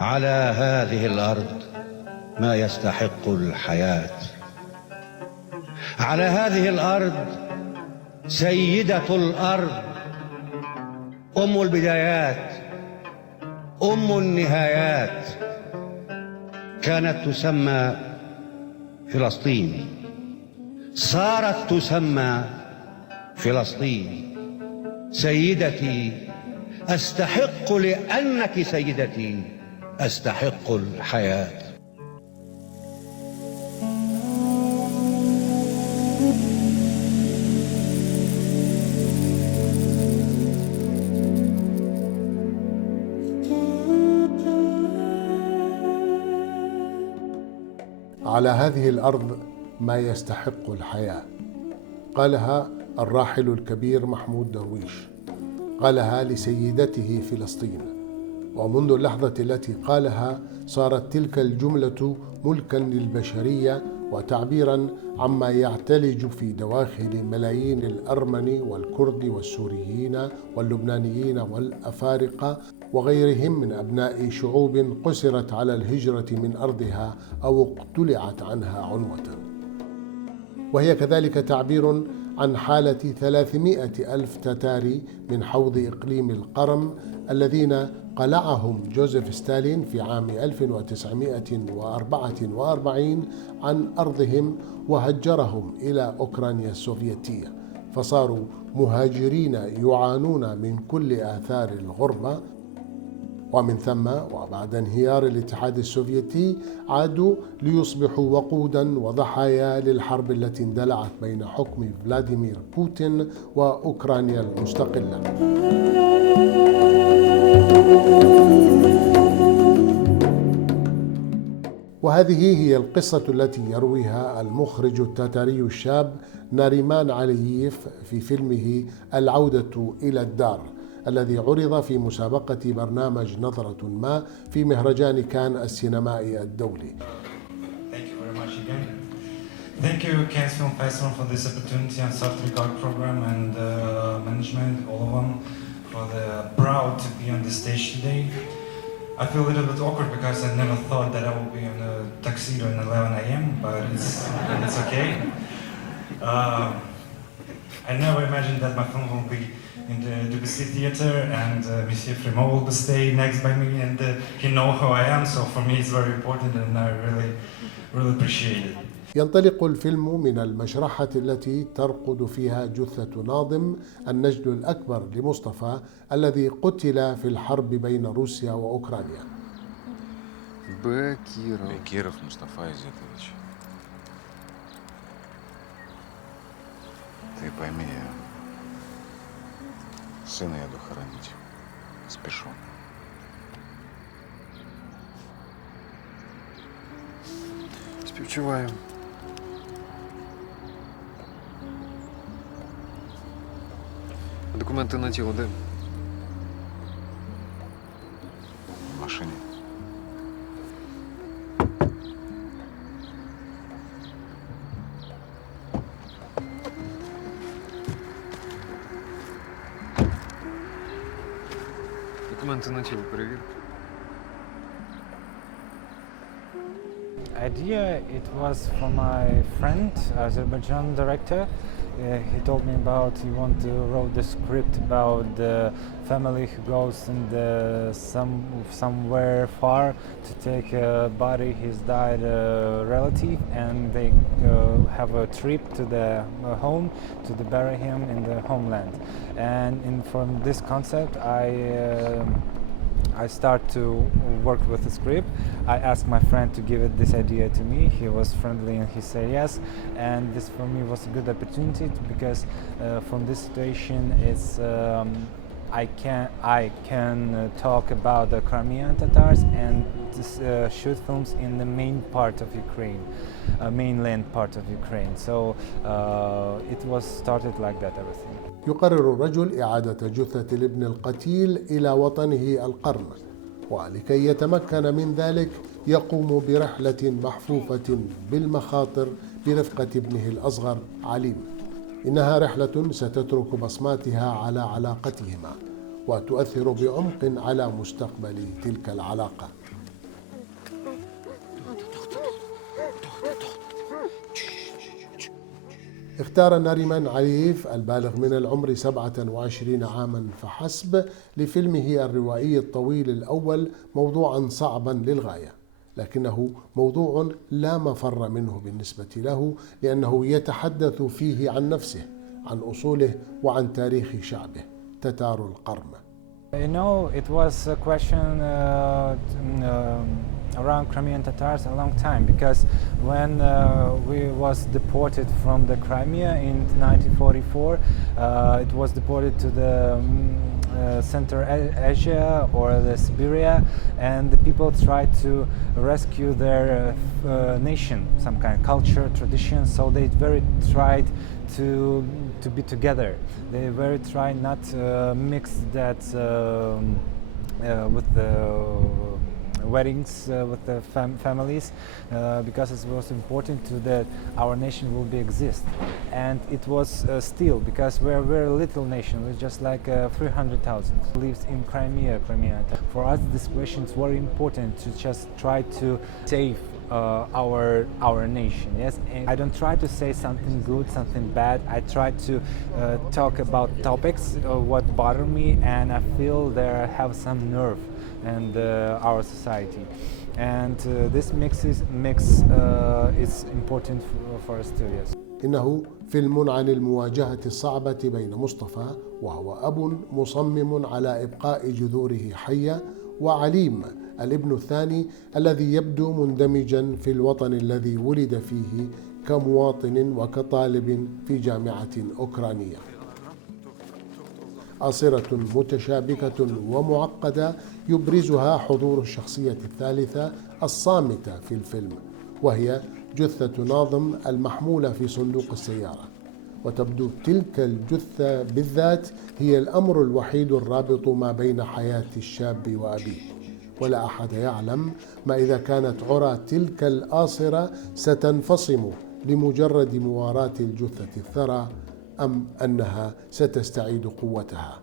على هذه الأرض ما يستحق الحياة. على هذه الأرض سيدة الأرض، أم البدايات، أم النهايات، كانت تسمى فلسطين، صارت تسمى فلسطين. سيدتي أستحق لأنك سيدتي، أستحق الحياة. على هذه الأرض ما يستحق الحياة، قالها الراحل الكبير محمود درويش، قالها لسيدته فلسطين. ومنذ اللحظة التي قالها صارت تلك الجملة ملكا للبشرية وتعبيرا عما يعتلج في دواخل ملايين الأرمن والكرد والسوريين واللبنانيين والأفارقة وغيرهم من أبناء شعوب قسرت على الهجرة من أرضها أو اقتلعت عنها عنوة. وهي كذلك تعبير عن حالة 300 ألف تتاري من حوض إقليم القرم الذين قلعهم جوزيف ستالين في عام 1944 عن أرضهم وهجرهم إلى أوكرانيا السوفيتية، فصاروا مهاجرين يعانون من كل آثار الغربة. ومن ثم وبعد انهيار الاتحاد السوفيتي عادوا ليصبحوا وقودا وضحايا للحرب التي اندلعت بين حكم فلاديمير بوتين وأوكرانيا المستقلة. وهذه هي القصة التي يرويها المخرج التتاري الشاب ناريمان علييف في فيلمه العودة إلى الدار، الذي عرض في مسابقة برنامج نظرة ما في مهرجان كان السينمائي الدولي. Thank you, Cannes Film Festival, for this opportunity, and Soft Regard Program and management, all of them, for the proud to be on the stage today. I feel a little bit awkward because I never thought that I would be in a tuxedo at 11 a.m., but it's okay. I never imagined that my film will be in the Debussy Theater, and Monsieur Fremont will be staying next by me, and he knows who I am, so for me it's very important, and I really appreciate it. ينطلق الفيلم من المشرحة التي ترقد فيها جثة ناظم النجد الأكبر لمصطفى الذي قتل في الحرب بين روسيا وأوكرانيا. Бекиров Мустафа Изетович. Ты пойми, сына еду хоронить. Спешу. Співчуваю. Документи на тіло де? В машине. Документи на тіло перевір. Idea, it was from my friend, Azerbaijan director. He told me about he want to write the script about the family who goes in somewhere far to take a body his died relative, and they have a trip to the home to bury him in the homeland. And from this concept, I start to work with the script. I asked my friend to give this idea to me. He was friendly and he said yes. And this for me was a good opportunity because from this situation, it's I can talk about the Crimean Tatars and shoot films in the main part of Ukraine, mainland part of Ukraine. So it was started like that, everything. يقرر الرجل إعادة جثة الابن القتيل إلى وطنه القرم، ولكي يتمكن من ذلك يقوم برحلة محفوفة بالمخاطر برفقة ابنه الأصغر عليم. إنها رحلة ستترك بصماتها على علاقتهما وتؤثر بعمق على مستقبل تلك العلاقة. اختار ناريمان علييف البالغ من العمر 27 عاما فحسب لفيلمه الروائي الطويل الأول موضوعا صعبا للغاية، لكنه موضوع لا مفر منه بالنسبة له، لأنه يتحدث فيه عن نفسه، عن أصوله وعن تاريخ شعبه تتار القرم. You know, it was a question around Crimean Tatars a long time, because when we was deported from the Crimea in 1944, it was deported to the Central Asia or the Siberia, and the people tried to rescue their nation, some kind of culture, tradition. So they very tried to be together. They very tried not to mix that with the weddings with the families, because it was important to that our nation will be exist. And it was still, because we're a very little nation, we're just like 300,000 lives in Crimea. For us this question is very important, to just try to save our nation. Yes, and I don't try to say something good, something bad. I try to talk about topics what bother me, and I feel they have some nerve and our society, and this mix is important for us too. Yes. إنه فيلم عن المواجهة الصعبة بين مصطفى وهو أب مصمم على إبقاء جذوره حية، وعليم الابن الثاني الذي يبدو مندمجا في الوطن الذي ولد فيه كمواطن وكطالب في جامعة أوكرانية. آصرة متشابكة ومعقدة يبرزها حضور الشخصية الثالثة الصامتة في الفيلم، وهي جثة ناظم المحمولة في صندوق السيارة. وتبدو تلك الجثة بالذات هي الأمر الوحيد الرابط ما بين حياة الشاب وأبيه، ولا أحد يعلم ما إذا كانت عرى تلك الآصرة ستنفصم لمجرد مواراة الجثة الثرى، أم أنها ستستعيد قوتها.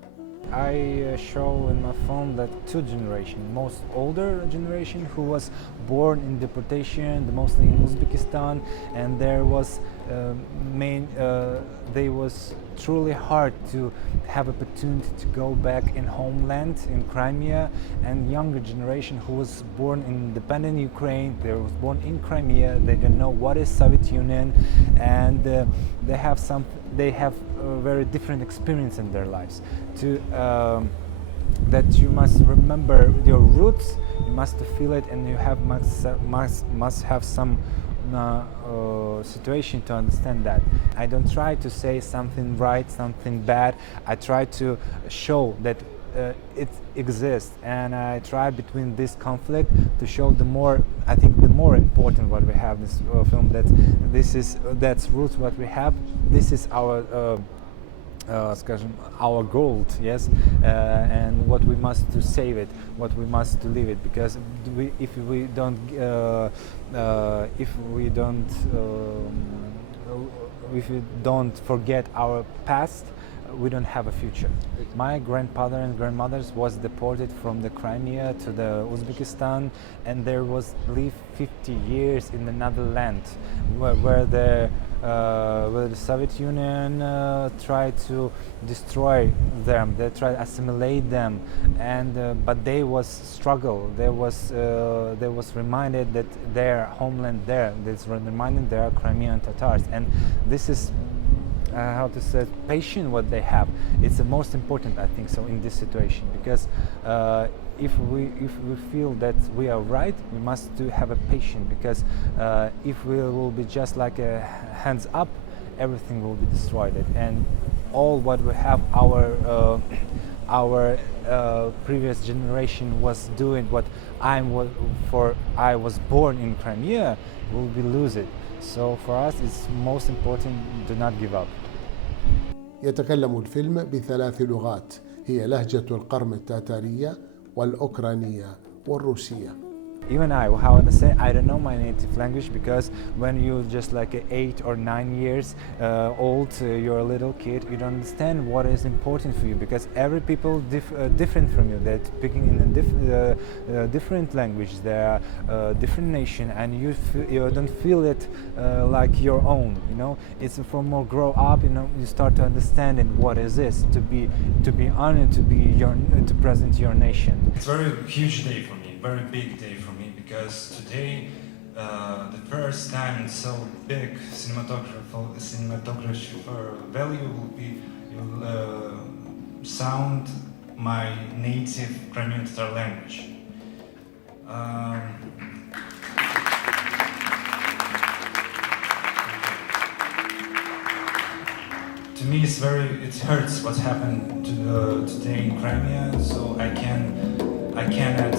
I show in my film that two generations, most older generation who was born in deportation, mostly in Uzbekistan, and there was they was truly hard to have opportunity to go back in homeland in Crimea, and younger generation who was born in independent Ukraine, they was born in Crimea, they don't know what is Soviet Union, and they have a very different experience in their lives. That you must remember your roots, you must feel it, and you must have some situation to understand that. I don't try to say something right, something bad. I try to show that it exists, and I try between this conflict to show the more important what we have in this film, that that's roots what we have. This is our our goal, yes, and what we must to save it, what we must to leave it, because if we don't forget our past, we don't have a future. My grandfather and grandmothers was deported from the Crimea to the Uzbekistan, and there was live 50 years in another land where the Soviet Union tried to destroy them. They tried to assimilate them, and but they was struggle. They was reminded that their homeland there. This reminded they are Crimean Tatars, and this is how to say patient what they have. It's the most important, I think, so in this situation, because if we feel that we are right, we must have a patience, because if we will be just like a hands up, everything will be destroyed, and all what we have our previous generation was doing, what I was born in Crimea, will be lose it. So for us it's most important, do not give up. يتكلم الفيلم بثلاث لغات، هي لهجة القرم التتارية والأوكرانية والروسية. Even I, how I want to say, I don't know my native language, because when you're just like 8 or 9 years old, you're a little kid, you don't understand what is important for you, because every people different from you. They're speaking in a different language, they're different nation, and you don't feel it like your own. You know, it's from more grow up. You know, you start to understanding what is this to be honored to present your nation. It's a very huge day for me, very big day for me, because today the first time it's so big cinematography value will be sound my native Crimean Tatar language. To me, it hurts what happened today in Crimea. So I can add